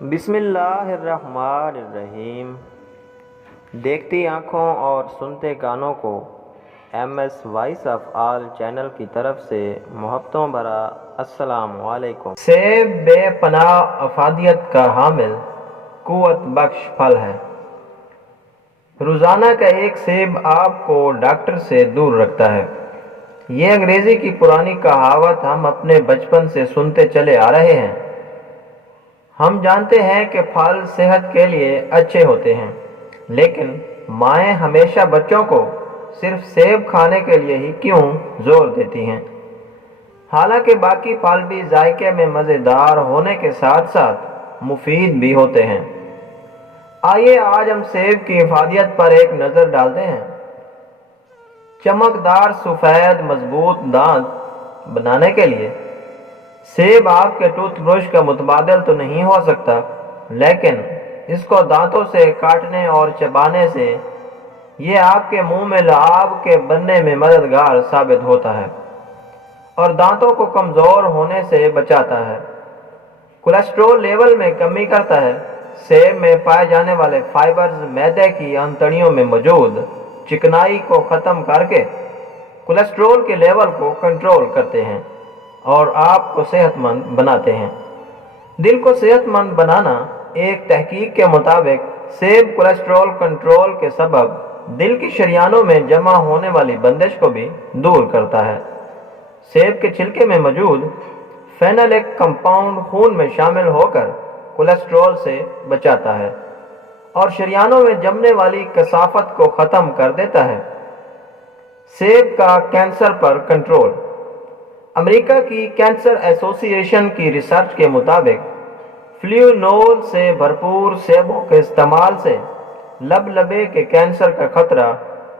بسم اللہ الرحمن الرحیم۔ دیکھتی آنکھوں اور سنتے کانوں کو M S voice of all channel کی طرف سے محبتوں بھرا السلام علیکم۔ سیب بے پناہ افادیت کا حامل قوت بخش پھل ہے۔ روزانہ کا ایک سیب آپ کو ڈاکٹر سے دور رکھتا ہے۔ یہ انگریزی کی پرانی کہاوت ہم اپنے بچپن سے سنتے چلے آ رہے ہیں۔ ہم جانتے ہیں کہ پھل صحت کے لیے اچھے ہوتے ہیں، لیکن مائیں ہمیشہ بچوں کو صرف سیب کھانے کے لیے ہی کیوں زور دیتی ہیں؟ حالانکہ باقی پھل بھی ذائقے میں مزیدار ہونے کے ساتھ ساتھ مفید بھی ہوتے ہیں۔ آئیے آج ہم سیب کی افادیت پر ایک نظر ڈالتے ہیں۔ چمکدار سفید مضبوط دانت بنانے کے لیے سیب آپ کے ٹوتھ برش کا متبادل تو نہیں ہو سکتا، لیکن اس کو دانتوں سے کاٹنے اور چبانے سے یہ آپ کے منہ میں لعاب کے بننے میں مددگار ثابت ہوتا ہے اور دانتوں کو کمزور ہونے سے بچاتا ہے۔ کولیسٹرول لیول میں کمی کرتا ہے۔ سیب میں پائے جانے والے فائبرز معدے کی آنتڑیوں میں موجود چکنائی کو ختم کر کے کولیسٹرول کے لیول کو کنٹرول کرتے ہیں اور آپ کو صحت مند بناتے ہیں۔ دل کو صحت مند بنانا: ایک تحقیق کے مطابق سیب کولیسٹرول کنٹرول کے سبب دل کی شریانوں میں جمع ہونے والی بندش کو بھی دور کرتا ہے۔ سیب کے چھلکے میں موجود فینالک کمپاؤنڈ خون میں شامل ہو کر کولیسٹرول سے بچاتا ہے اور شریانوں میں جمنے والی کثافت کو ختم کر دیتا ہے۔ سیب کا کینسر پر کنٹرول: امریکہ کی کینسر ایسوسی ایشن کی ریسرچ کے مطابق فلیونول سے بھرپور سیبوں کے استعمال سے لبے کے کینسر کا خطرہ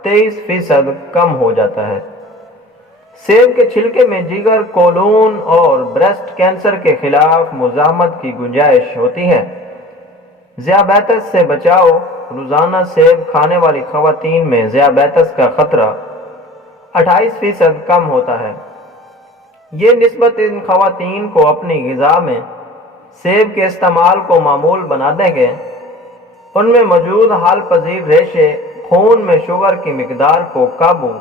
23% کم ہو جاتا ہے۔ سیب کے چھلکے میں جگر، کولون اور بریسٹ کینسر کے خلاف مزاحمت کی گنجائش ہوتی ہے۔ ذیابیطس سے بچاؤ: روزانہ سیب کھانے والی خواتین میں ذیابیطس کا خطرہ 28% کم ہوتا ہے۔ یہ نسبت ان خواتین کو اپنی غذا میں سیب کے استعمال کو معمول بنا دیں گے۔ ان میں موجود حل پذیر ریشے خون میں شوگر کی مقدار کو قابو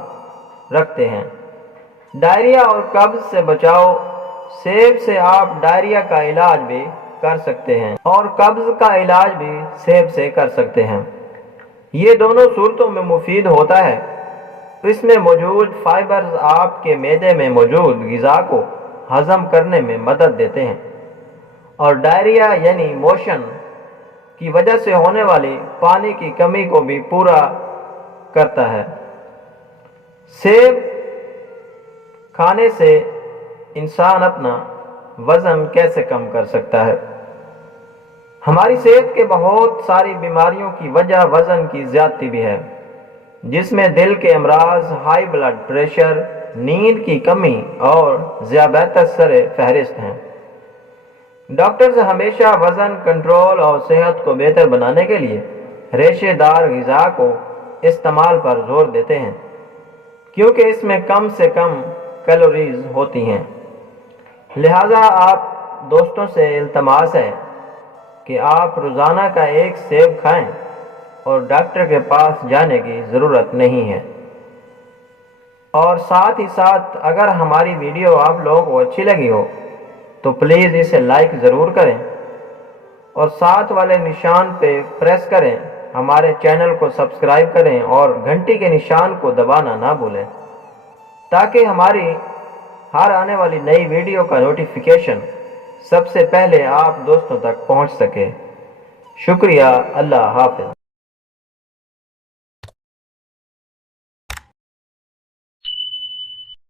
رکھتے ہیں۔ ڈائریا اور قبض سے بچاؤ: سیب سے آپ ڈائریا کا علاج بھی کر سکتے ہیں اور قبض کا علاج بھی سیب سے کر سکتے ہیں۔ یہ دونوں صورتوں میں مفید ہوتا ہے۔ اس میں موجود فائبرز آپ کے معدے میں موجود غذا کو ہضم کرنے میں مدد دیتے ہیں اور ڈائریا یعنی موشن کی وجہ سے ہونے والی پانی کی کمی کو بھی پورا کرتا ہے۔ سیب کھانے سے انسان اپنا وزن کیسے کم کر سکتا ہے؟ ہماری صحت کے بہت ساری بیماریوں کی وجہ وزن کی زیادتی بھی ہے، جس میں دل کے امراض، ہائی بلڈ پریشر، نیند کی کمی اور ذیابیطس سر فہرست ہیں۔ ڈاکٹرز ہمیشہ وزن کنٹرول اور صحت کو بہتر بنانے کے لیے ریشے دار غذا کو استعمال پر زور دیتے ہیں، کیونکہ اس میں کم سے کم کیلوریز ہوتی ہیں۔ لہٰذا آپ دوستوں سے التماس ہے کہ آپ روزانہ کا ایک سیب کھائیں اور ڈاکٹر کے پاس جانے کی ضرورت نہیں ہے۔ اور ساتھ ہی ساتھ اگر ہماری ویڈیو آپ لوگوں کو اچھی لگی ہو تو پلیز اسے لائک ضرور کریں اور ساتھ والے نشان پہ پریس کریں۔ ہمارے چینل کو سبسکرائب کریں اور گھنٹی کے نشان کو دبانا نہ بھولیں تاکہ ہماری ہر آنے والی نئی ویڈیو کا نوٹیفیکیشن سب سے پہلے آپ دوستوں تک پہنچ سکے۔ شکریہ۔ اللہ حافظ۔